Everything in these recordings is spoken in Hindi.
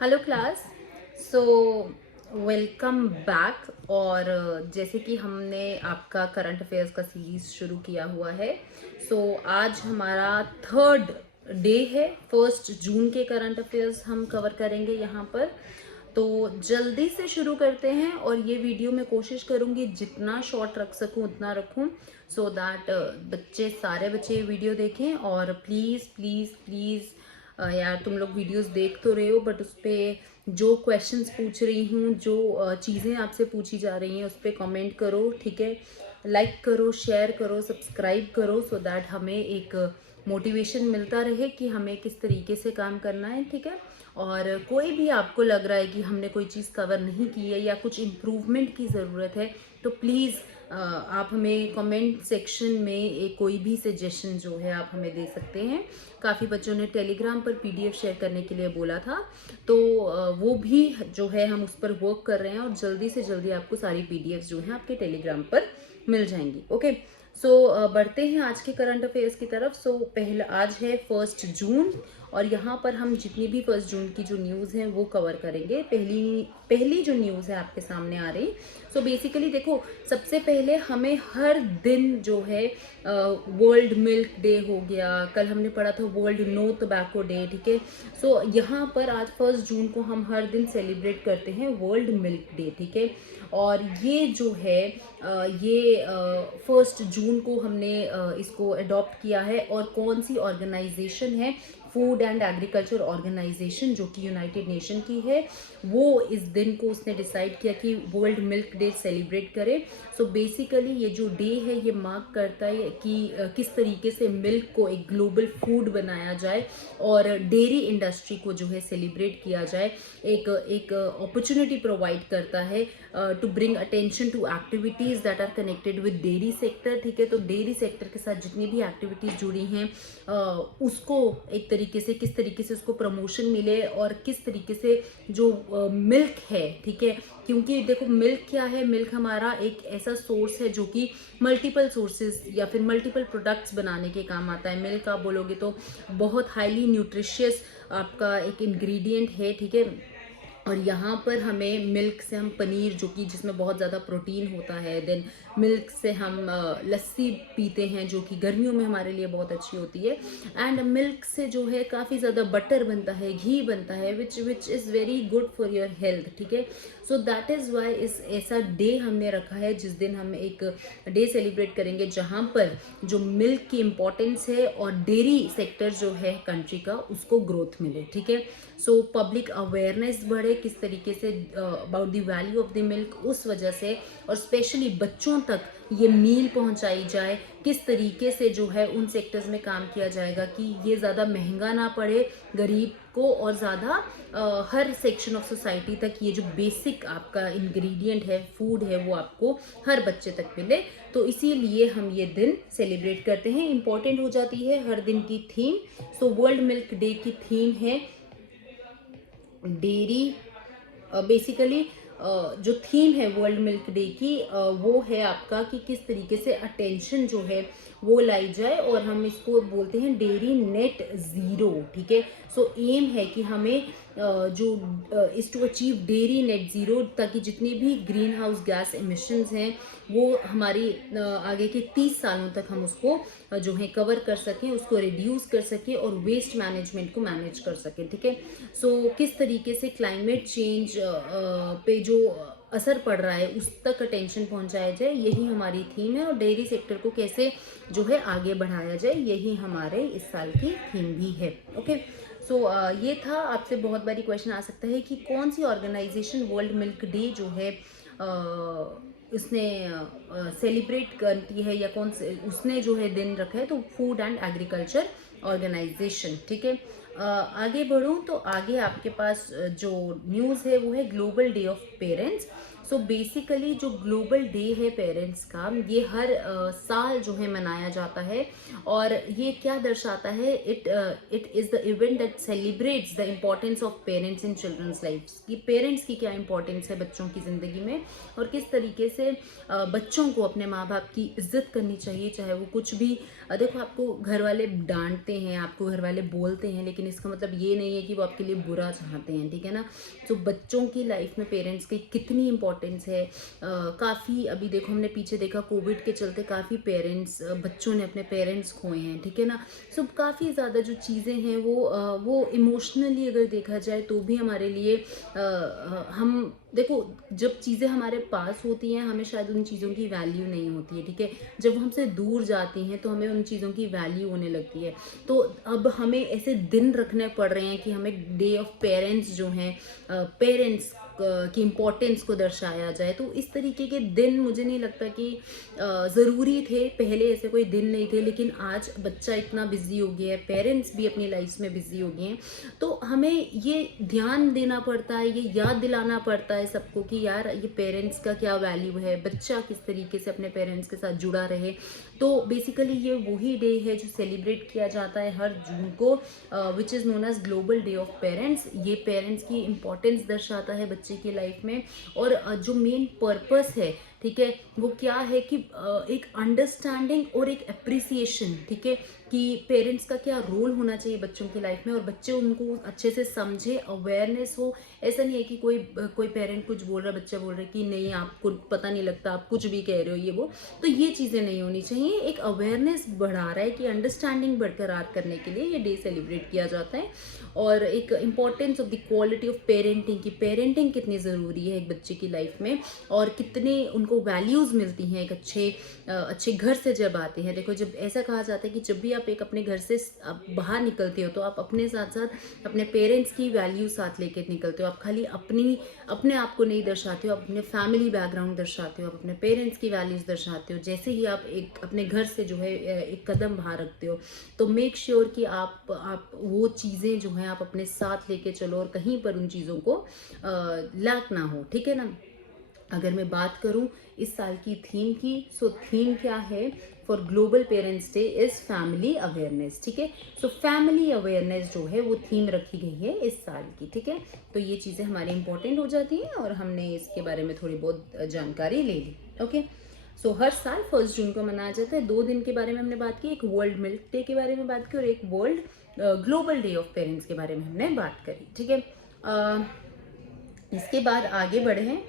Hello class. So welcome back. और जैसे कि हमने आपका करंट अफेयर्स का सीरीज शुरू किया हुआ है, आज हमारा थर्ड डे है। 1 जून के करंट अफेयर्स हम कवर करेंगे यहाँ पर। तो जल्दी से शुरू करते हैं, और ये वीडियो मैं कोशिश करूँगी जितना शॉर्ट रख सकूँ उतना रखूँ, सो दैट सारे बच्चे ये वीडियो देखें। और प्लीज़ प्लीज़ प्लीज़ यार, तुम लोग वीडियोस देख तो रहे हो, बट उस पर जो क्वेश्चंस पूछ रही हूँ, जो चीज़ें आपसे पूछी जा रही हैं, उस पर कमेंट करो, ठीक है। लाइक करो, शेयर करो, सब्सक्राइब करो, सो दैट हमें एक मोटिवेशन मिलता रहे कि हमें किस तरीके से काम करना है, ठीक है। और कोई भी आपको लग रहा है कि हमने कोई चीज़ कवर नहीं की है या कुछ इम्प्रूवमेंट की ज़रूरत है, तो प्लीज़ आप हमें कमेंट सेक्शन में एक कोई भी सजेशन जो है आप हमें दे सकते हैं। काफ़ी बच्चों ने टेलीग्राम पर पीडीएफ शेयर करने के लिए बोला था, तो वो भी जो है हम उस पर वर्क कर रहे हैं, और जल्दी से जल्दी आपको सारी पीडीएफ जो है आपके टेलीग्राम पर मिल जाएंगी। ओके, बढ़ते हैं आज के करंट अफेयर्स की तरफ। पहला आज है 1 जून, और यहाँ पर हम जितनी भी 1 जून की जो न्यूज़ हैं वो कवर करेंगे। पहली जो न्यूज़ है आपके सामने आ रही। बेसिकली देखो, सबसे पहले हमें हर दिन जो है वर्ल्ड मिल्क डे हो गया, कल हमने पढ़ा था वर्ल्ड नो टोबैको डे, ठीक है। यहाँ पर आज 1 जून को हम हर दिन सेलिब्रेट करते हैं वर्ल्ड मिल्क डे, ठीक है। और ये जो है ये 1 जून को हमने इसको अडॉप्ट किया है। और कौन सी ऑर्गेनाइजेशन है, फूड एंड एग्रीकल्चर ऑर्गेनाइजेशन, जो कि यूनाइटेड नेशन की है, वो इस दिन को उसने डिसाइड किया कि वर्ल्ड मिल्क डे सेलिब्रेट करे। बेसिकली ये जो डे है ये मार्क करता है कि किस तरीके से मिल्क को एक ग्लोबल फूड बनाया जाए और डेयरी इंडस्ट्री को जो है सेलिब्रेट किया जाए। एक एक अपॉर्चुनिटी प्रोवाइड करता है to bring attention to activities that are connected with dairy sector, ठीक है। तो डेयरी सेक्टर के साथ जितनी भी एक्टिविटीज़ जुड़ी हैं उसको एक तरीके से, किस तरीके से उसको प्रमोशन मिले, और किस तरीके से जो मिल्क है, ठीक है। क्योंकि देखो, मिल्क क्या है, मिल्क हमारा एक ऐसा सोर्स है जो कि मल्टीपल सोर्सेज या फिर मल्टीपल प्रोडक्ट्स बनाने के काम आता है। मिल्क आप बोलोगे तो बहुत हाईली न्यूट्रिशियस आपका एक इंग्रेडिएंट है, ठीक है। और यहाँ पर हमें मिल्क से हम पनीर, जो कि जिसमें बहुत ज़्यादा प्रोटीन होता है, देन मिल्क से हम लस्सी पीते हैं जो कि गर्मियों में हमारे लिए बहुत अच्छी होती है। एंड मिल्क से जो है काफ़ी ज़्यादा बटर बनता है, घी बनता है, which is very good for your health, ठीक है। दैट इज़ वाई इस ऐसा डे हमने रखा है जिस दिन हम एक डे सेलिब्रेट करेंगे जहाँ पर जो मिल्क की इम्पोर्टेंस है और डेयरी सेक्टर जो है कंट्री का, उसको ग्रोथ मिले, ठीक है। पब्लिक अवेयरनेस बढ़े किस तरीके say about the value of the milk, उस वजह से, और स्पेशली बच्चों तक ये मील पहुंचाई जाए, किस तरीके से जो है उन सेक्टर्स में काम किया जाएगा कि ये ज़्यादा महंगा ना पड़े गरीब को, और ज़्यादा हर सेक्शन ऑफ सोसाइटी तक ये जो बेसिक आपका इंग्रेडिएंट है, फूड है, वो आपको हर बच्चे तक मिले। तो इसीलिए हम ये दिन सेलिब्रेट करते हैं। इम्पॉर्टेंट हो जाती है हर दिन की थीम। वर्ल्ड मिल्क डे की थीम है डेयरी। बेसिकली जो थीम है वर्ल्ड मिल्क डे की, वो है आपका कि किस तरीके से अटेंशन जो है वो लाई जाए, और हम इसको बोलते हैं डेयरी नेट ज़ीरो, ठीक है। एम है कि हमें जो is to achieve dairy net zero, ताकि जितनी भी ग्रीन हाउस गैस एमिशंस हैं वो हमारी आगे के 30 सालों तक हम उसको जो है कवर कर सकें, उसको रिड्यूस कर सकें, और वेस्ट मैनेजमेंट को मैनेज कर सकें, ठीक है। किस तरीके से क्लाइमेट चेंज पे जो असर पड़ रहा है उस तक अटेंशन पहुंचाया जाए, यही हमारी थीम है। और डेयरी सेक्टर को कैसे जो है आगे बढ़ाया जाए, यही हमारे इस साल की थीम भी है। ओके, ये था। आपसे बहुत बारी क्वेश्चन आ सकता है कि कौन सी ऑर्गेनाइजेशन वर्ल्ड मिल्क डे जो है उसने सेलिब्रेट करती है, या कौन से उसने जो है दिन रखा है। तो फूड एंड एग्रीकल्चर ऑर्गेनाइजेशन, ठीक है। आगे बढ़ूं तो आगे आपके पास जो न्यूज़ है वो है global day of parents. So basically जो ग्लोबल डे है पेरेंट्स का, ये हर साल जो है मनाया जाता है। और ये क्या दर्शाता है, it is the event that celebrates the importance of parents in childrens life, कि पेरेंट्स की क्या इंपॉर्टेंस है बच्चों की ज़िंदगी में, और किस तरीके से बच्चों को अपने माँ बाप की इज्जत करनी चाहिए, चाहे वो कुछ भी देखो, आपको घर वाले डांटते हैं, आपको घर वाले बोलते हैं, लेकिन इसका मतलब ये नहीं है कि वो आपके लिए बुरा चाहते हैं, ठीक है ना। तो बच्चों की लाइफ में पेरेंट्स की कितनी इंपॉर्टेंस है। काफ़ी अभी देखो, हमने पीछे देखा कोविड के चलते काफ़ी पेरेंट्स, बच्चों ने अपने पेरेंट्स खोए हैं, ठीक है ना। सो काफ़ी ज़्यादा जो चीज़ें हैं वो इमोशनली अगर देखा जाए तो भी हमारे लिए हम देखो, जब चीज़ें हमारे पास होती हैं हमें शायद उन चीज़ों की वैल्यू नहीं होती है, ठीक है। जब वो हमसे दूर जाती हैं तो हमें उन चीज़ों की वैल्यू होने लगती है। तो अब हमें ऐसे दिन रखने पड़ रहे हैं कि हमें डे ऑफ पेरेंट्स जो हैं, पेरेंट्स की इम्पोर्टेंस को दर्शाया जाए। तो इस तरीके के दिन मुझे नहीं लगता कि ज़रूरी थे, पहले ऐसे कोई दिन नहीं थे, लेकिन आज बच्चा इतना बिजी हो गया है, पेरेंट्स भी अपनी लाइफ में बिजी हो गए हैं, तो हमें ये ध्यान देना पड़ता है, ये याद दिलाना पड़ता है सबको कि यार ये पेरेंट्स का क्या वैल्यू है, बच्चा किस तरीके से अपने पेरेंट्स के साथ जुड़ा रहे। तो बेसिकली ये वही डे है जो सेलिब्रेट किया जाता है हर जून को, which is known as global day of parents. ये पेरेंट्स की इंपॉर्टेंस दर्शाता है बच्चे की लाइफ में। और जो मेन पर्पस है, ठीक है, वो क्या है कि एक अंडरस्टैंडिंग और एक अप्रिसिएशन, ठीक है, कि पेरेंट्स का क्या रोल होना चाहिए बच्चों की लाइफ में, और बच्चे उनको अच्छे से समझे, अवेयरनेस हो। ऐसा नहीं है कि कोई पेरेंट कुछ बोल रहा है, बच्चा बोल रहा है कि नहीं आपको पता नहीं लगता, आप कुछ भी कह रहे हो, ये वो। तो ये चीज़ें नहीं होनी चाहिए। एक अवेयरनेस बढ़ा रहा है कि अंडरस्टैंडिंग बरकरार करने के लिए ये डे सेलिब्रेट किया जाता है। और एक importance of the quality of parenting, की पेरेंटिंग कितनी ज़रूरी है एक बच्चे की लाइफ में, और कितने उनको वैल्यूज़ मिलती हैं एक अच्छे घर से जब आते हैं। देखो, जब ऐसा कहा जाता है कि जब भी आप एक अपने घर से आप बाहर निकलते हो तो आप अपने साथ साथ अपने पेरेंट्स की वैल्यू साथ लेके निकलते हो। आप खाली अपने आप को नहीं दर्शाते हो, आप अपने फैमिली बैकग्राउंड दर्शाते हो, आप अपने पेरेंट्स की वैल्यूज़ दर्शाते हो। जैसे ही आप एक अपने घर से जो है एक कदम बाहर रखते हो, तो मेक श्योर कि आप वो चीज़ें जो हैं आप अपने साथ लेके चलो, और कहीं पर उन चीज़ों को लैक ना हो, ठीक है ना। अगर मैं बात करूं इस साल की थीम की, सो थीम क्या है for global parents day is family awareness, ठीक है। सो फैमिली अवेयरनेस जो है वो थीम रखी गई है इस साल की, ठीक है। तो ये चीज़ें हमारी इंपॉर्टेंट हो जाती हैं और हमने इसके बारे में थोड़ी बहुत जानकारी ले ली, ओके। सो हर साल 1 जून को मनाया जाता है। 2 दिन के बारे में हमने बात की, एक वर्ल्ड मिल्क डे के बारे में बात की और एक world global day of parents के बारे में हमने बात करी, ठीक है। इसके बाद आगे बढ़े हैं,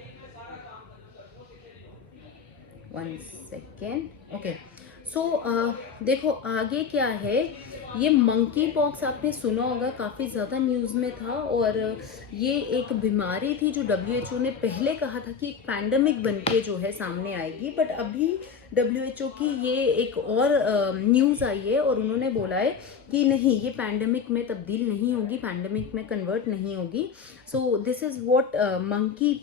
1 सेकेंड, ओके। सो देखो आगे क्या है, ये मंकी पॉक्स आपने सुना होगा, काफ़ी ज़्यादा न्यूज़ में था। और ये एक बीमारी थी जो WHO ने पहले कहा था कि एक पैंडमिक बन के जो है सामने आएगी, बट अभी WHO की ये एक और न्यूज़ आई है और उन्होंने बोला है कि नहीं, ये पैंडमिक में तब्दील नहीं होगी, पैंडमिक में कन्वर्ट नहीं होगी। So this is what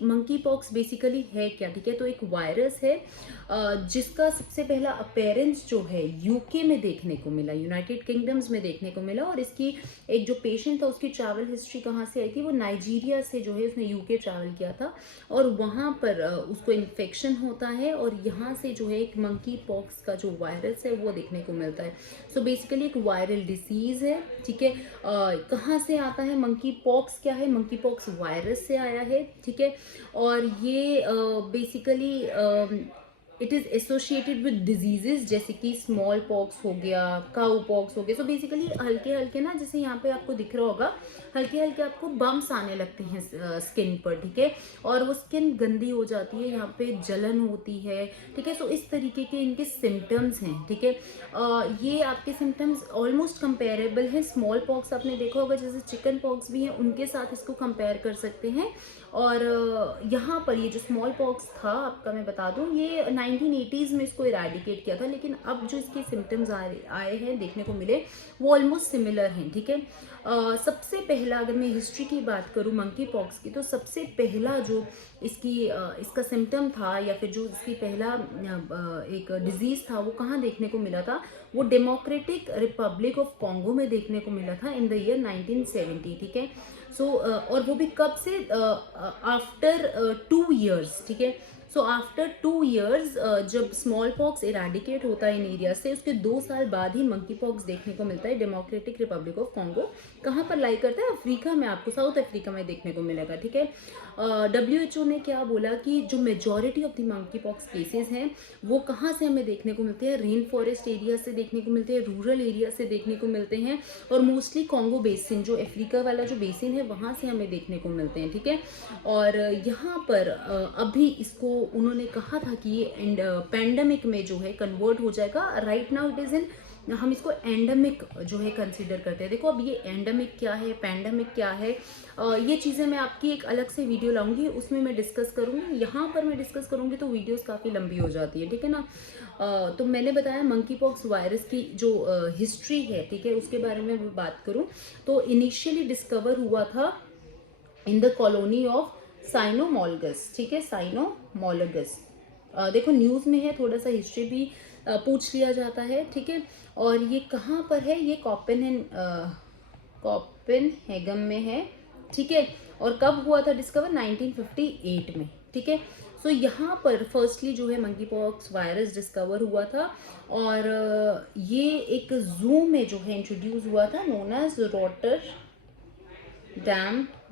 monkey pox basically है क्या, ठीक है। तो एक वायरस है जिसका सबसे पहला अपीयरेंस जो है यूके में देखने को मिला, यूनाइटेड किंगडम्स में देखने को मिला। और इसकी एक जो पेशेंट था उसकी ट्रैवल हिस्ट्री कहाँ से आई थी, वो नाइजीरिया से जो है उसने यूके ट्रैवल किया था, और वहाँ पर उसको इन्फेक्शन होता है और यहाँ से जो है एक मंकी पॉक्स का जो वायरस है वो देखने को मिलता है। सो बेसिकली एक वायरल डिसीज़ है, ठीक है। कहाँ से आता है मंकी पॉक्स, क्या है, मंकी पॉक्स वायरस से आया है, ठीक है। और ये basically it is associated with diseases जैसे कि स्मॉल पॉक्स हो गया, काउ पॉक्स हो गया। सो बेसिकली हल्के हल्के ना, जैसे यहाँ पे आपको दिख रहा होगा, हल्के हल्के आपको बम्प्स आने लगते हैं स्किन पर, ठीक है। और वो स्किन गंदी हो जाती है, यहाँ पे जलन होती है, ठीक है। सो इस तरीके के इनके सिम्टम्स हैं, ठीक है। ये आपके सिम्टम्स ऑलमोस्ट कंपेरेबल है, स्मॉल पॉक्स आपने देखा होगा जैसे चिकन पॉक्स भी है, उनके साथ इसको कंपेयर कर सकते हैं। और यहाँ पर ये जो स्मॉल पॉक्स था आपका, मैं बता दूँ, ये 1980s में इसको इरेडिकेट किया था, लेकिन अब जो इसके सिम्टम्स आए हैं देखने को मिले वो ऑलमोस्ट सिमिलर हैं, ठीक है। सबसे पहला अगर मैं हिस्ट्री की बात करूँ मंकी पॉक्स की, तो सबसे पहला जो इसका सिम्टम था या फिर जो इसकी पहला एक डिजीज़ था वो कहाँ देखने को मिला था, वो डेमोक्रेटिक रिपब्लिक ऑफ कॉन्गो में देखने को मिला था इन द ईयर 1970, ठीक है। और वो भी कब से, आफ्टर 2 years, ठीक है। सो आफ्टर 2 years जब स्मॉल पॉक्स इरेडिकेट होता है इन एरिया से, उसके 2 साल बाद ही मंकी पॉक्स देखने को मिलता है। डेमोक्रेटिक रिपब्लिक ऑफ कॉन्गो कहाँ पर लाई करता है? अफ्रीका में, आपको साउथ अफ्रीका में देखने को मिलेगा, ठीक है। WHO ने क्या बोला कि जो majority of the monkey pox cases हैं वो कहाँ से हमें देखने को मिलते हैं? रेन फॉरेस्ट एरिया से देखने को मिलते हैं, रूरल एरिया से देखने को मिलते हैं, और मोस्टली कॉन्गो बेसिन, जो अफ्रीका वाला जो बेसिन है वहाँ से हमें देखने को मिलते हैं, ठीक है। और यहाँ पर अभी इसको उन्होंने कहा था कि ये पैंडमिक में जो है कन्वर्ट हो जाएगा। Right now it is in, हम इसको एंडेमिक जो है कंसीडर करते हैं। देखो अब ये एंडेमिक क्या है, पैंडेमिक क्या है, ये चीज़ें मैं आपकी एक अलग से वीडियो लाऊंगी, उसमें मैं डिस्कस करूंगी। यहाँ पर मैं डिस्कस करूंगी तो वीडियोस काफ़ी लंबी हो जाती है, ठीक है ना। तो मैंने बताया मंकी पॉक्स वायरस की जो हिस्ट्री है, ठीक है, उसके बारे में मैं बात करूँ तो इनिशियली डिस्कवर हुआ था इन द कॉलोनी ऑफ साइनोमोलगस, ठीक है, साइनोमोलगस। देखो न्यूज़ में है, थोड़ा सा हिस्ट्री भी पूछ लिया जाता है, ठीक है। और ये कहाँ पर है? ये कोपेनहेगन में है, ठीक है। और कब हुआ था डिस्कवर? 1958 में, ठीक है। सो यहाँ पर फर्स्टली जो है मंकी पॉक्स वायरस डिस्कवर हुआ था, और ये एक जू में जो है इंट्रोड्यूस हुआ था, नोन एज रॉटरडैम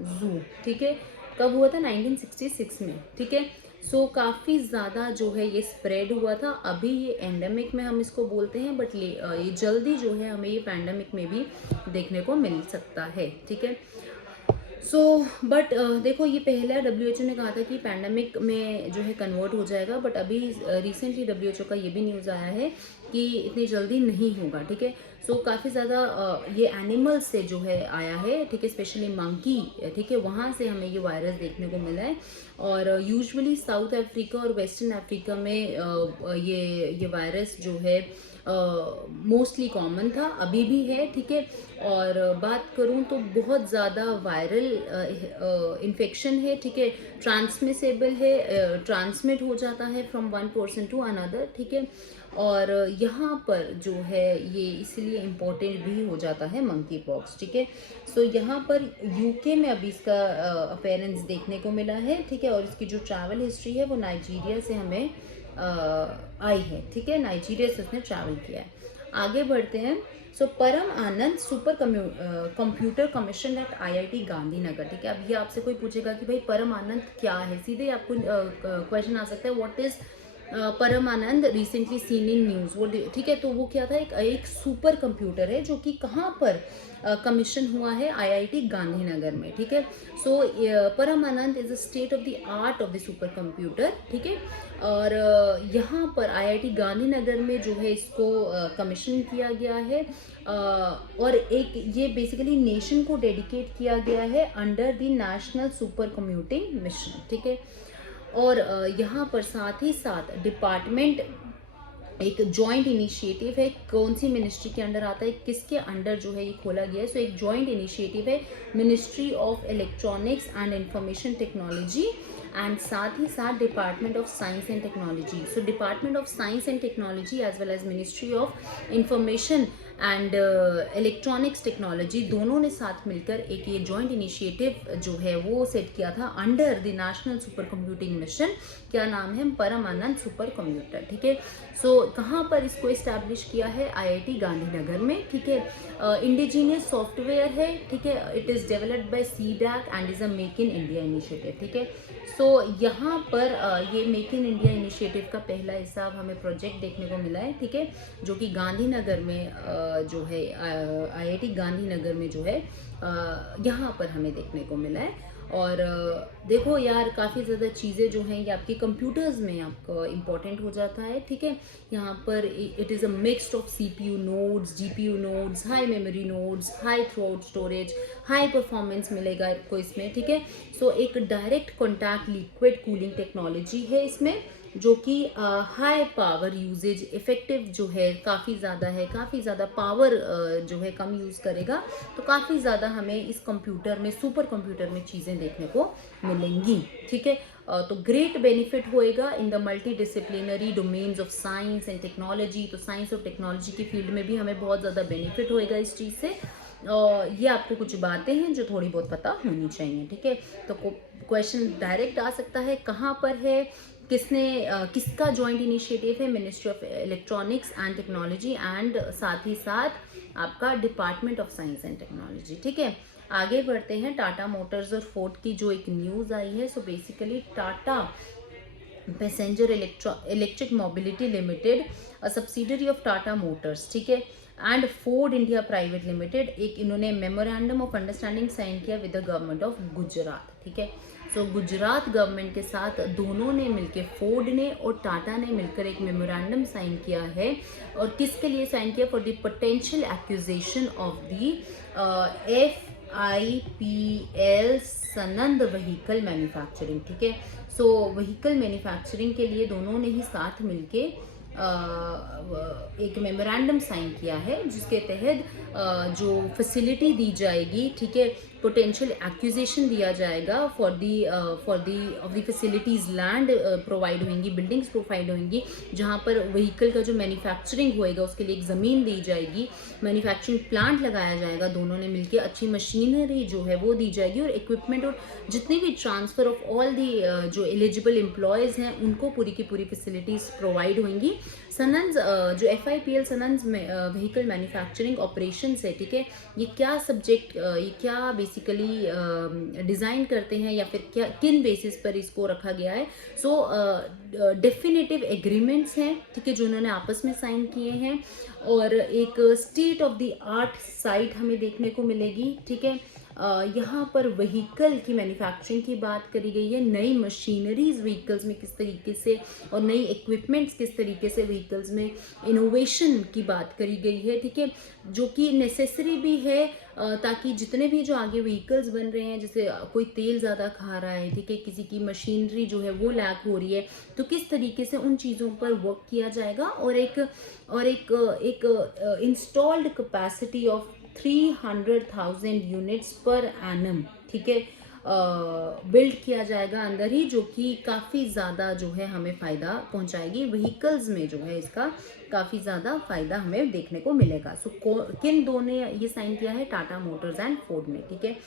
जू, ठीक है। कब हुआ था? 1966 में, ठीक है। सो काफ़ी ज़्यादा जो है ये स्प्रेड हुआ था। अभी ये एंडेमिक में हम इसको बोलते हैं, बट ये जल्दी जो है हमें ये पैंडेमिक में भी देखने को मिल सकता है, ठीक है। बट देखो ये पहला WHO ने कहा था कि पैंडेमिक में जो है कन्वर्ट हो जाएगा, बट अभी रिसेंटली WHO का ये भी न्यूज़ आया है कि इतनी जल्दी नहीं होगा, ठीक है। काफ़ी ज़्यादा ये एनिमल्स से जो है आया है, ठीक है, स्पेशली मंकी, ठीक है, वहाँ से हमें ये वायरस देखने को मिला है। और यूजुअली साउथ अफ्रीका और वेस्टर्न अफ्रीका में ये वायरस जो है मोस्टली कॉमन था, अभी भी है, ठीक है। और बात करूं तो बहुत ज़्यादा वायरल इन्फेक्शन है, ठीक है, ट्रांसमिसेबल है, ट्रांसमिट हो जाता है from one person to another, ठीक है। और यहाँ पर जो है ये इसलिए इम्पोर्टेंट भी हो जाता है मंकी पॉक्स, ठीक है। यहाँ पर यूके में अभी इसका अपेयरेंस देखने को मिला है, ठीक है। और इसकी जो ट्रैवल हिस्ट्री है वो नाइजीरिया से हमें आई है, ठीक है, नाइजीरिया से उसने ट्रैवल किया है। आगे बढ़ते हैं। Param Anand super computer commission at IIT Gandhinagar, ठीक है। अब ये आपसे कोई पूछेगा कि भाई परम आनंद क्या है, सीधे आपको क्वेश्चन आ सकता है, व्हाट इज परम आनंद रिसेंटली सीन इन न्यूज़, वो, ठीक है। तो वो क्या था? एक सुपर कंप्यूटर है जो कि कहाँ पर कमीशन हुआ है? IIT गांधीनगर में, ठीक है। Param Anand is a state of the art of the super computer, ठीक है। और यहाँ पर IIT गांधीनगर में जो है इसको कमीशन किया गया है, और एक ये बेसिकली नेशन को डेडिकेट किया गया है under the national super computing mission, ठीक है। और यहाँ पर साथ ही साथ डिपार्टमेंट, एक जॉइंट इनिशिएटिव है, कौन सी मिनिस्ट्री के अंडर आता है, किसके अंडर जो है ये खोला गया है? एक जॉइंट इनिशिएटिव है ministry of electronics and information technology and साथ ही साथ department of science and technology. Department of science and technology as well as ministry of information and electronics technology, दोनों ने साथ मिलकर एक ये जॉइंट इनिशिएटिव जो है वो सेट किया था under the national super computing mission. क्या नाम है? परम आनंद सुपर कंप्यूटर, ठीक है। कहाँ पर इसको इस्टेब्लिश किया है? IIT गांधीनगर में, ठीक है। इंडिजीनियस सॉफ्टवेयर है, ठीक है। It is developed by CDAC and is a make in India initiative, ठीक है। यहाँ पर ये मेक इन इंडिया इनिशिएटिव का पहला हिस्सा हमें प्रोजेक्ट देखने को मिला है, ठीक है, जो कि गांधीनगर में जो है IIT गांधीनगर में जो है यहाँ पर हमें देखने को मिला है। और देखो यार, काफ़ी ज़्यादा चीज़ें जो हैं ये आपके कंप्यूटर्स में आपका इम्पॉर्टेंट हो जाता है, ठीक है। यहाँ पर it is a mixed of CPU nodes, GPU nodes, high memory nodes, high throughout storage, high performance मिलेगा आपको इसमें, ठीक है। एक direct contact liquid cooling technology है इसमें, जो कि हाई पावर यूजेज, इफेक्टिव जो है काफ़ी ज़्यादा है, काफ़ी ज़्यादा पावर जो है कम यूज़ करेगा, तो काफ़ी ज़्यादा हमें इस कंप्यूटर में, सुपर कंप्यूटर में चीज़ें देखने को मिलेंगी, ठीक है। तो ग्रेट बेनिफिट होएगा in the multi disciplinary domains of science and technology. तो साइंस और टेक्नोलॉजी की फील्ड में भी हमें बहुत ज़्यादा बेनिफिट होएगा इस चीज़ से। ये आपको कुछ बातें हैं जो थोड़ी बहुत पता होनी चाहिए, ठीक है। तो क्वेश्चन डायरेक्ट आ सकता है, कहाँ पर है, किसका जॉइंट इनिशिएटिव है, ministry of electronics and technology and साथ ही साथ आपका department of science and technology, ठीक है। आगे बढ़ते हैं, टाटा मोटर्स और फोर्ड की जो एक न्यूज़ आई है। So basically Tata passenger electric mobility limited, a subsidiary of Tata Motors, ठीक है, and Ford India private limited, एक इन्होंने मेमोरेंडम ऑफ अंडरस्टैंडिंग साइन किया with the government of Gujarat, ठीक है। सो गुजरात गवर्नमेंट के साथ दोनों ने मिलकर, फोर्ड ने और टाटा ने मिलकर एक मेमोरेंडम साइन किया है। और किसके लिए साइन किया? For the potential acquisition of the FIPL Sanand vehicle manufacturing, ठीक है। सो व्हीकल मैन्युफैक्चरिंग के लिए दोनों ने ही साथ मिलके एक मेमोरेंडम साइन किया है, जिसके तहत जो फैसिलिटी दी जाएगी, ठीक है, पोटेंशियल एक्विजिशन दिया जाएगा for the of the facilities, land provide होंगी, बिल्डिंग्स प्रोवाइड होंगी, जहां पर व्हीकल का जो मैन्युफैक्चरिंग होएगा उसके लिए एक ज़मीन दी जाएगी, मैन्युफैक्चरिंग प्लांट लगाया जाएगा, दोनों ने मिलकर अच्छी मशीनरी जो है वो दी जाएगी, और इक्विपमेंट और जितने भी ट्रांसफ़र ऑफ ऑल दी जो एलिजिबल एम्प्लॉयज़ हैं उनको पूरी की पूरी फैसिलिटीज़ प्रोवाइड होंगी। सनंज जो FIPL सनंज व्हीकल मैन्युफैक्चरिंग ऑपरेशन है, ठीक है, ये क्या सब्जेक्ट, ये क्या बेसिकली डिज़ाइन करते हैं या फिर क्या किन बेसिस पर इसको रखा गया है। सो डेफिनेटिव एग्रीमेंट्स हैं, ठीक है, जो उन्होंने आपस में साइन किए हैं, और एक state of the art side हमें देखने को मिलेगी, ठीक है। यहाँ पर व्हीकल की मैन्युफैक्चरिंग की बात करी गई है, नई मशीनरीज व्हीकल्स में किस तरीके से और नई इक्विपमेंट्स किस तरीके से व्हीकल्स में इनोवेशन की बात करी गई है, ठीक है, जो कि नेसेसरी भी है ताकि जितने भी जो आगे व्हीकल्स बन रहे हैं, जैसे कोई तेल ज़्यादा खा रहा है, ठीक है, किसी की मशीनरी जो है वो लैक हो रही है, तो किस तरीके से उन चीज़ों पर वर्क किया जाएगा, और एक installed capacity of 300,000 units per annum, ठीक है, बिल्ड किया जाएगा अंदर ही, जो कि काफ़ी ज़्यादा जो है हमें फ़ायदा पहुंचाएगी, व्हीकल्स में जो है इसका काफ़ी ज़्यादा फ़ायदा हमें देखने को मिलेगा। सो किन दो ने ये साइन किया है? टाटा मोटर्स एंड फोर्ड ने, ठीक है।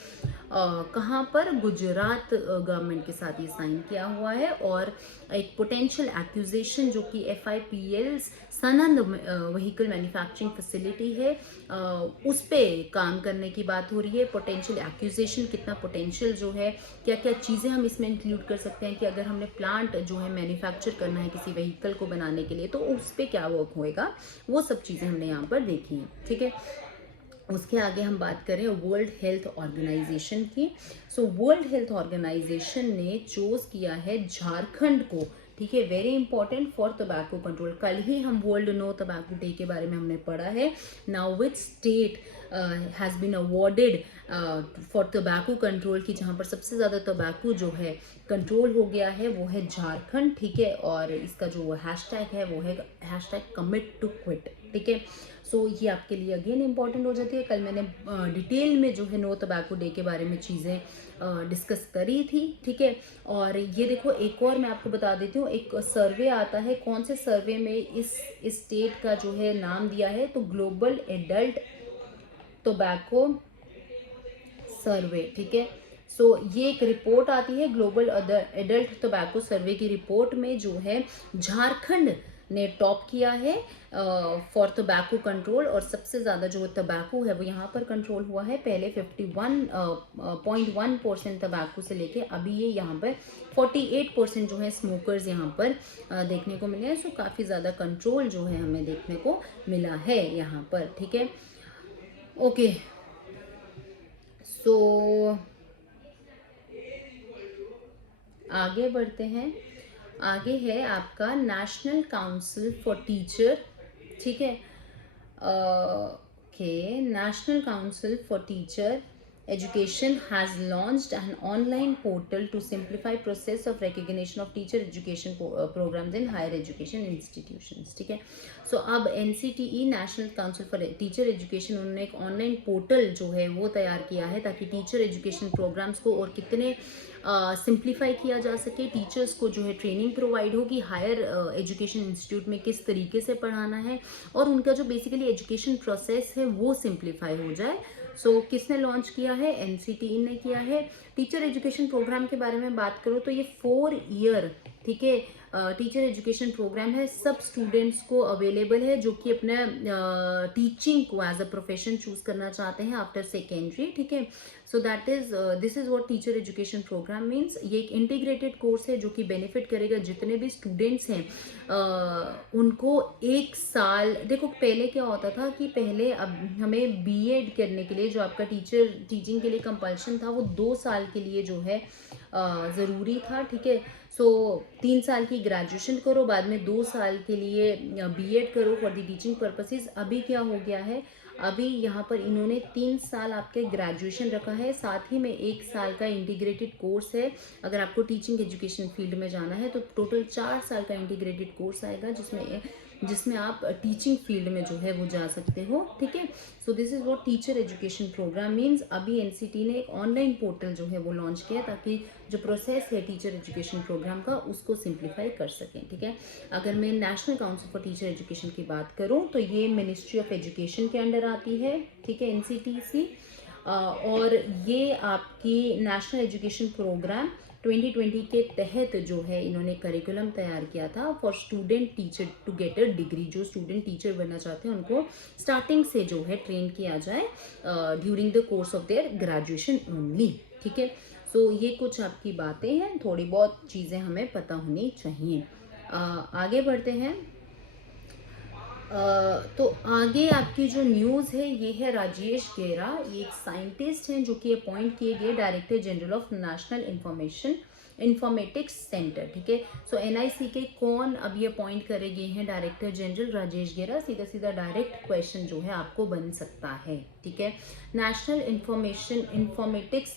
कहाँ पर? गुजरात गवर्नमेंट के साथ ये साइन किया हुआ है, और एक पोटेंशियल एक्विजिशन जो कि FIPL Sanand vehicle manufacturing facility है, उस पे काम करने की बात हो रही है। पोटेंशियल एक्विजिशन, कितना पोटेंशियल जो है, क्या क्या चीज़ें हम इसमें इंक्लूड कर सकते हैं कि अगर हमने प्लांट जो है मैन्युफैक्चर करना है किसी व्हीकल को बनाने के लिए, तो उस पर क्या वर्क होएगा, वो सब चीज़ें हमने यहाँ पर देखी हैं, ठीक है। उसके आगे हम बात करें वर्ल्ड हेल्थ ऑर्गेनाइजेशन की। सो वर्ल्ड हेल्थ ऑर्गेनाइजेशन ने चूज किया है झारखंड को, ठीक है, very important for tobacco control. कल ही हम वर्ल्ड नो टोबैको डे के बारे में हमने पढ़ा है। Now which state has been awarded for tobacco control, की जहाँ पर सबसे ज़्यादा टोबैको जो है कंट्रोल हो गया है वो है झारखंड, ठीक है। और इसका जो हैशटैग है वो है हैशटैग कमिट टू क्विट, ठीक है। सो ये आपके लिए अगेन इंपॉर्टेंट हो जाती है। कल मैंने डिटेल में जो है नो टोबैको डे के बारे में चीज़ें डिस्कस करी थी, ठीक है। और ये देखो, एक और मैं आपको बता देती हूँ, एक सर्वे आता है, कौन से सर्वे में इस स्टेट का जो है नाम दिया है, तो ग्लोबल एडल्ट टोबैको सर्वे, ठीक है। सो ये एक रिपोर्ट आती है ग्लोबल एडल्ट टोबैको सर्वे की रिपोर्ट में जो है झारखंड ने टॉप किया है फॉर टोबैको कंट्रोल, और सबसे ज़्यादा जो टोबैको है वो यहाँ पर कंट्रोल हुआ है। पहले 51.1% टोबैको से लेके अभी ये यहाँ पर 48% जो है स्मोकर्स यहाँ पर देखने को मिले हैं। सो काफ़ी ज़्यादा कंट्रोल जो है हमें देखने को मिला है यहाँ पर, ठीक है। ओके, सो आगे बढ़ते हैं। आगे है आपका नेशनल काउंसिल फॉर टीचर, ठीक है। Okay, national council for teacher education has launched an online portal to simplify process of recognition of teacher education programs in higher education institutions, ठीक है। सो अब NCTE national council for teacher education, उन्होंने एक ऑनलाइन पोर्टल जो है वो तैयार किया है ताकि टीचर एजुकेशन प्रोग्राम्स को और कितने सिंप्लीफाई किया जा सके, टीचर्स को जो है ट्रेनिंग प्रोवाइड होगी हायर एजुकेशन इंस्टीट्यूट में किस तरीके से पढ़ाना है, और उनका जो बेसिकली एजुकेशन प्रोसेस है वो सिंप्लीफाई हो जाए। सो किसने लॉन्च किया है? एनसीटी ने किया है। टीचर एजुकेशन प्रोग्राम के बारे में बात करो तो ये 4 ईयर, ठीक है, टीचर एजुकेशन प्रोग्राम है। सब स्टूडेंट्स को अवेलेबल है जो कि अपने टीचिंग को एज अ प्रोफेशन चूज करना चाहते हैं आफ्टर सेकेंडरी, ठीक है। So that is this is what teacher education programme means. ये एक इंटीग्रेटेड कोर्स है जो कि बेनिफिट करेगा जितने भी स्टूडेंट्स हैं उनको। 1 साल, देखो पहले क्या होता था कि पहले अब हमें बीएड करने के लिए जो आपका टीचिंग के लिए कंपल्शन था वो 2 साल के लिए जो है ज़रूरी था, ठीक है। सो 3 साल की ग्रेजुएशन करो, बाद में 2 साल के लिए बीएड करो फॉर द टीचिंग पर्पसेस। अभी क्या हो गया है, अभी यहाँ पर इन्होंने 3 साल आपके ग्रेजुएशन रखा है, साथ ही में 1 साल का इंटीग्रेटेड कोर्स है। अगर आपको टीचिंग एजुकेशन फील्ड में जाना है तो टोटल 4 साल का इंटीग्रेटेड कोर्स आएगा जिसमें आप टीचिंग फील्ड में जो है वो जा सकते हो, ठीक है। So this is what teacher education programme means. अभी एनसीटी ने एक ऑनलाइन पोर्टल जो है वो लॉन्च किया ताकि जो प्रोसेस है टीचर एजुकेशन प्रोग्राम का उसको सिंप्लीफाई कर सकें, ठीक है। अगर मैं national council for teacher education की बात करूं तो ये मिनिस्ट्री ऑफ एजुकेशन के अंडर आती है, ठीक है, एनसीटीसी। और ये आपकी नेशनल एजुकेशन प्रोग्राम 2020 के तहत जो है इन्होंने करिकुलम तैयार किया था for student teacher to get a degree. जो स्टूडेंट टीचर बनना चाहते हैं उनको स्टार्टिंग से जो है ट्रेन किया जाए during the course of their graduation only, ठीक है। सो ये कुछ आपकी बातें हैं, थोड़ी बहुत चीज़ें हमें पता होनी चाहिए। आगे बढ़ते हैं। तो आगे आपकी जो न्यूज़ है ये है राजेश गेरा। ये एक साइंटिस्ट हैं जो कि अपॉइंट किए गए director general of national informatics centre, ठीक है। सो एनआईसी के कौन अभी अपॉइंट करे गए हैं डायरेक्टर जनरल? राजेश गेरा। सीधा सीधा डायरेक्ट क्वेश्चन जो है आपको बन सकता है, ठीक है। नेशनल इंफॉर्मेटिक्स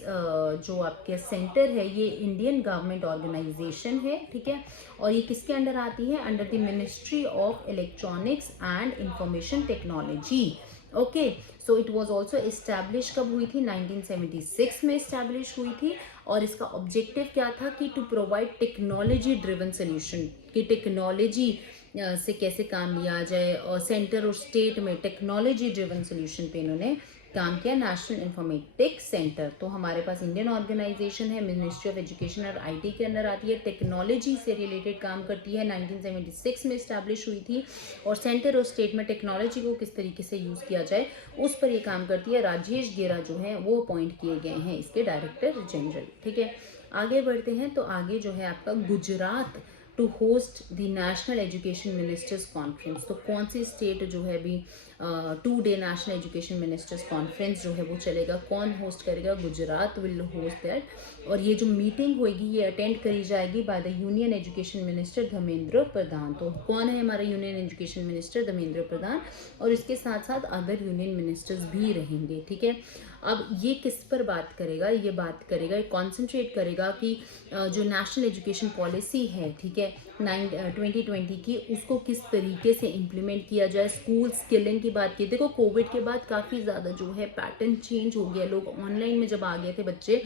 जो आपके सेंटर है ये इंडियन गवर्नमेंट ऑर्गेनाइजेशन है, ठीक है। और ये किसके अंडर आती है? Under the ministry of electronics and information technology, okay. So it was also establish कब हुई थी? 1976 में एस्टैब्लिश हुई थी। और इसका ऑब्जेक्टिव क्या था कि to provide technology driven solution, कि टेक्नोलॉजी से कैसे काम लिया जाए। और सेंटर और स्टेट में टेक्नोलॉजी ड्रिवन सोल्यूशन पे इन्होंने काम किया। नेशनल इंफॉर्मेटिक्स सेंटर तो हमारे पास इंडियन ऑर्गेनाइजेशन है, मिनिस्ट्री ऑफ एजुकेशन और आईटी के अंदर आती है, टेक्नोलॉजी से रिलेटेड काम करती है। 1976 में इस्टेब्लिश हुई थी। और सेंटर और स्टेट में टेक्नोलॉजी को किस तरीके से यूज़ किया जाए उस पर ये काम करती है। राजेश गेरा जो है वो अपॉइंट किए गए हैं इसके डायरेक्टर जनरल, ठीक है। आगे बढ़ते हैं। तो आगे जो है आपका Gujarat to host the national education ministers conference. तो कौन सी स्टेट जो है अभी 2 day national education ministers conference जो है वो चलेगा, कौन होस्ट करेगा? Gujarat will host that. और ये जो मीटिंग होगी ये अटेंड करी जाएगी by the union education minister Dharmendra Pradhan. तो कौन है हमारा union education minister? Dharmendra Pradhan. और इसके साथ साथ अदर यूनियन मिनिस्टर्स भी रहेंगे, ठीक है। अब ये किस पर बात करेगा? ये बात करेगा, कॉन्सेंट्रेट करेगा कि जो नेशनल एजुकेशन पॉलिसी है, ठीक है, 2020 की, उसको किस तरीके से इम्प्लीमेंट किया जाए। स्कूल स्किलिंग की बात की। देखो कोविड के बाद काफ़ी ज़्यादा जो है पैटर्न चेंज हो गया। लोग ऑनलाइन में जब आ गए थे बच्चे,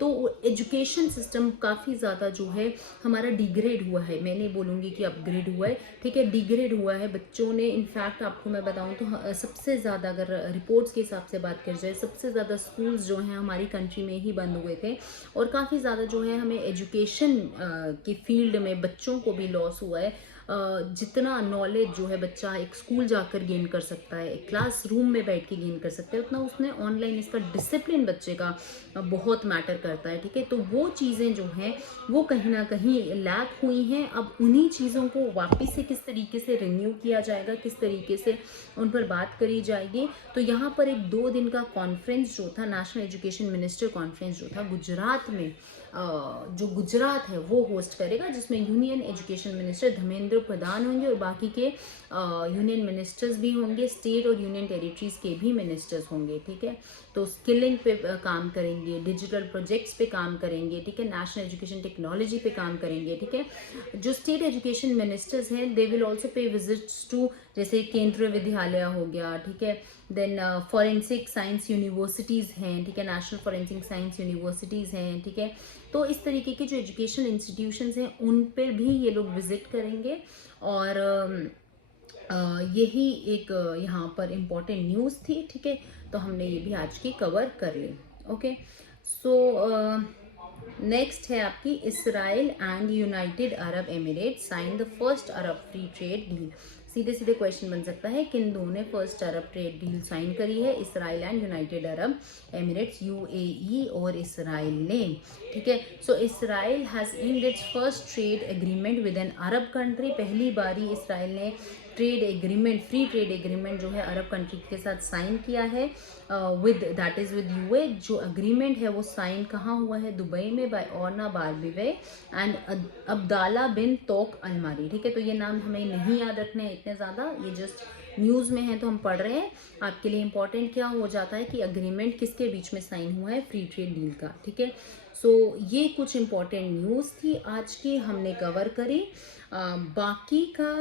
तो एजुकेशन सिस्टम काफ़ी ज़्यादा जो है हमारा डिग्रेड हुआ है। मैं नहीं बोलूँगी कि अपग्रेड हुआ है, ठीक है, डिग्रेड हुआ है। बच्चों ने इनफैक्ट आपको मैं बताऊँ तो सबसे ज़्यादा अगर रिपोर्ट्स के हिसाब से बात करी जाए सबसे ज़्यादा स्कूल्स जो हैं हमारी कंट्री में ही बंद हुए थे। और काफ़ी ज़्यादा जो है हमें एजुकेशन की फील्ड में बच्चों को भी लॉस हुआ है। जितना नॉलेज जो है बच्चा एक स्कूल जाकर गेन कर सकता है, एक क्लास रूम में बैठ के गेन कर सकता है, उतना उसने ऑनलाइन, इसका डिसिप्लिन बच्चे का बहुत मैटर करता है, ठीक है। तो वो चीज़ें जो हैं वो कहीं ना कहीं लैक हुई हैं। अब उन्हीं चीज़ों को वापस से किस तरीके से रिन्यू किया जाएगा, किस तरीके से उन पर बात करी जाएगी। तो यहाँ पर एक 2 दिन का कॉन्फ्रेंस जो था, नेशनल एजुकेशन मिनिस्टर कॉन्फ्रेंस जो था गुजरात में, जो गुजरात है वो होस्ट करेगा, जिसमें यूनियन एजुकेशन मिनिस्टर धर्मेंद्र प्रधान होंगे और बाकी के यूनियन मिनिस्टर्स भी होंगे, स्टेट और यूनियन टेरिटरीज के भी मिनिस्टर्स होंगे, ठीक है। तो स्किलिंग पे काम करेंगे, डिजिटल प्रोजेक्ट्स पे काम करेंगे, ठीक है, नेशनल एजुकेशन टेक्नोलॉजी पे काम करेंगे, ठीक है। जो स्टेट एजुकेशन मिनिस्टर्स हैं they will also pay visits to, जैसे केंद्रीय विद्यालय हो गया, ठीक है, देन फॉरेंसिक साइंस यूनिवर्सिटीज़ हैं, ठीक है, नेशनल फॉरेंसिक साइंस यूनिवर्सिटीज़ हैं, ठीक है। तो इस तरीके के जो एजुकेशनल इंस्टीट्यूशंस हैं उन पर भी ये लोग विजिट करेंगे। और यही एक यहाँ पर इम्पोर्टेंट न्यूज़ थी, ठीक है। तो हमने ये भी आज की कवर कर ली। ओके, सो नेक्स्ट है आपकी, Israel and United Arab Emirate sign the first Arab free trade deal. सीधे सीधे क्वेश्चन बन सकता है, किन दोनों ने first Arab trade deal sign करी है? Israel and United Arab Emirates, UAE और इसराइल ने, ठीक है। So Israel has inked its first trade agreement with an Arab country. पहली बारी इसराइल ने trade agreement, free trade agreement जो है अरब कंट्री के साथ साइन किया है, with that is with UAE. जो एग्रीमेंट है वो साइन कहाँ हुआ है? दुबई में, बाय ओरना बारबीवे एंड अब्दाला बिन तोक अलमारी, ठीक है। तो ये नाम हमें नहीं याद रखने हैं इतने ज़्यादा, ये जस्ट न्यूज़ में है तो हम पढ़ रहे हैं। आपके लिए इंपॉर्टेंट क्या हो जाता है कि एग्रीमेंट किसके बीच में साइन हुआ है? फ्री ट्रेड डील का, ठीक है। सो ये कुछ इंपॉर्टेंट न्यूज़ थी आज की, हमने कवर करी। बाकी का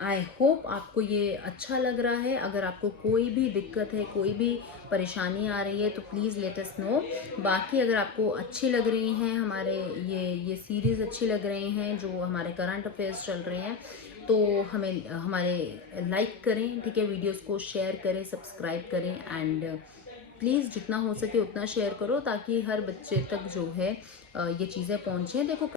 आई होप आपको ये अच्छा लग रहा है। अगर आपको कोई भी दिक्कत है, कोई भी परेशानी आ रही है तो प्लीज़ लेट अस नो। बाकी अगर आपको अच्छी लग रही हैं हमारे ये सीरीज़ अच्छी लग रही हैं जो हमारे करंट अफेयर्स चल रहे हैं, तो हमें हमारे लाइक करें, ठीक है। वीडियोस को शेयर करें, सब्सक्राइब करें एंड प्लीज़ जितना हो सके उतना शेयर करो ताकि हर बच्चे तक जो है ये चीज़ें पहुँचें। देखो